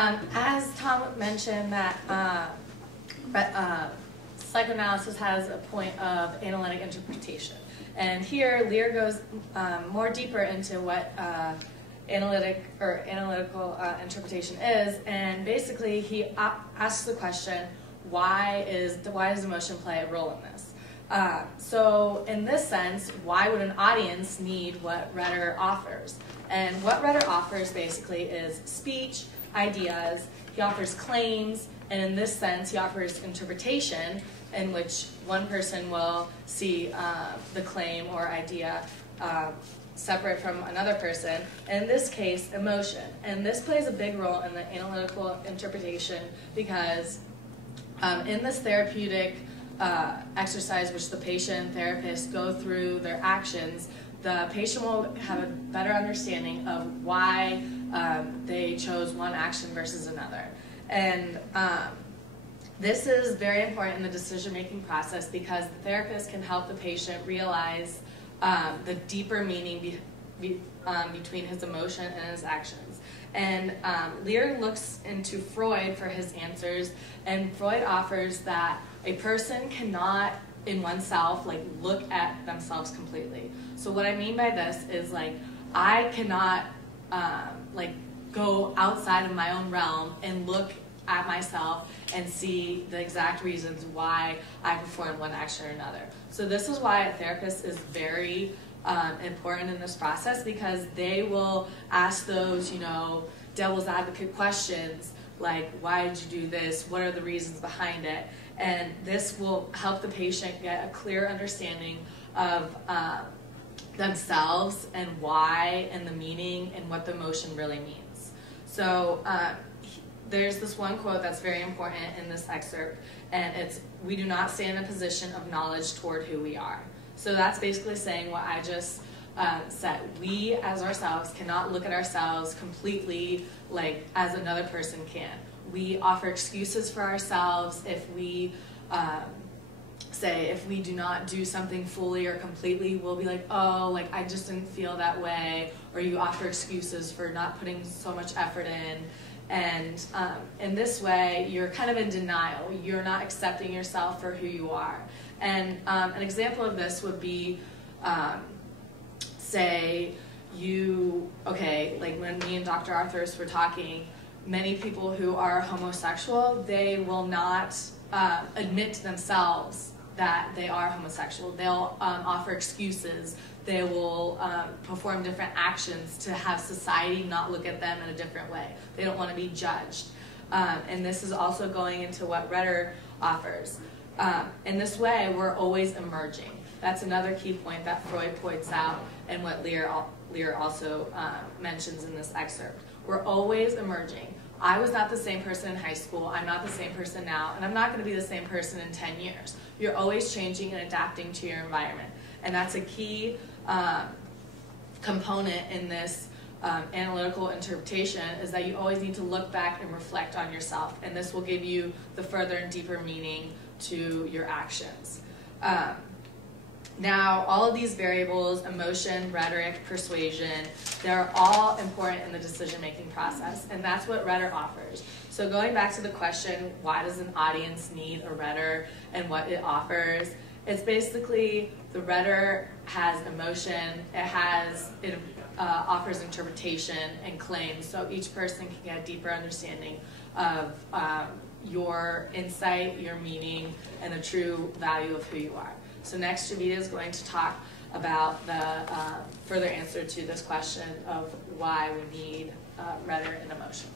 As Tom mentioned, that psychoanalysis has a point of analytic interpretation. And here, Lear goes more deeper into what analytical interpretation is, and basically he asks the question, why does emotion play a role in this? So in this sense, why would an audience need what Rhetter offers? And what Rhetter offers basically is speech, ideas, he offers claims, and in this sense he offers interpretation, in which one person will see the claim or idea separate from another person, and in this case, emotion. And this plays a big role in the analytical interpretation because in this therapeutic exercise, which the patient and therapist go through their actions, the patient will have a better understanding of why they chose one action versus another. And this is very important in the decision-making process because the therapist can help the patient realize the deeper meaning between his emotion and his actions. And Lear looks into Freud for his answers, and Freud offers that a person cannot in oneself look at themselves completely. So what I mean by this is I cannot go outside of my own realm and look at myself and see the exact reasons why I perform one action or another. So this is why a therapist is very important in this process, because they will ask those, devil's advocate questions like, why did you do this? What are the reasons behind it? And this will help the patient get a clear understanding of themselves and why and the meaning and what the emotion really means. So there's this one quote that's very important in this excerpt, and it's, "We do not stand in a position of knowledge toward who we are." So that's basically saying what I just said. We as ourselves cannot look at ourselves completely as another person can. We offer excuses for ourselves if we if we do not do something fully or completely, we'll be like, oh, I just didn't feel that way, or you offer excuses for not putting so much effort in. And in this way, you're kind of in denial. You're not accepting yourself for who you are. And an example of this would be, say when me and Dr. Arthurs were talking, many people who are homosexual, they will not admit to themselves that they are homosexual. They'll offer excuses. They will perform different actions to have society not look at them in a different way. They don't want to be judged. And this is also going into what Rhetter offers. In this way, we're always emerging. That's another key point that Freud points out, and what Lear also mentions in this excerpt. We're always emerging. I was not the same person in high school, I'm not the same person now, and I'm not going to be the same person in 10 years. You're always changing and adapting to your environment. And that's a key component in this analytical interpretation, is that you always need to look back and reflect on yourself, and this will give you the further and deeper meaning to your actions. Now, all of these variables, emotion, rhetoric, persuasion, they're all important in the decision-making process, and that's what Rhetter offers. So going back to the question, why does an audience need a Rhetter and what it offers, it's basically the Rhetter has emotion, it offers interpretation and claims, so each person can get a deeper understanding of your insight, your meaning, and the true value of who you are. So next, Javita is going to talk about the further answer to this question of why we need Rhetter and emotion.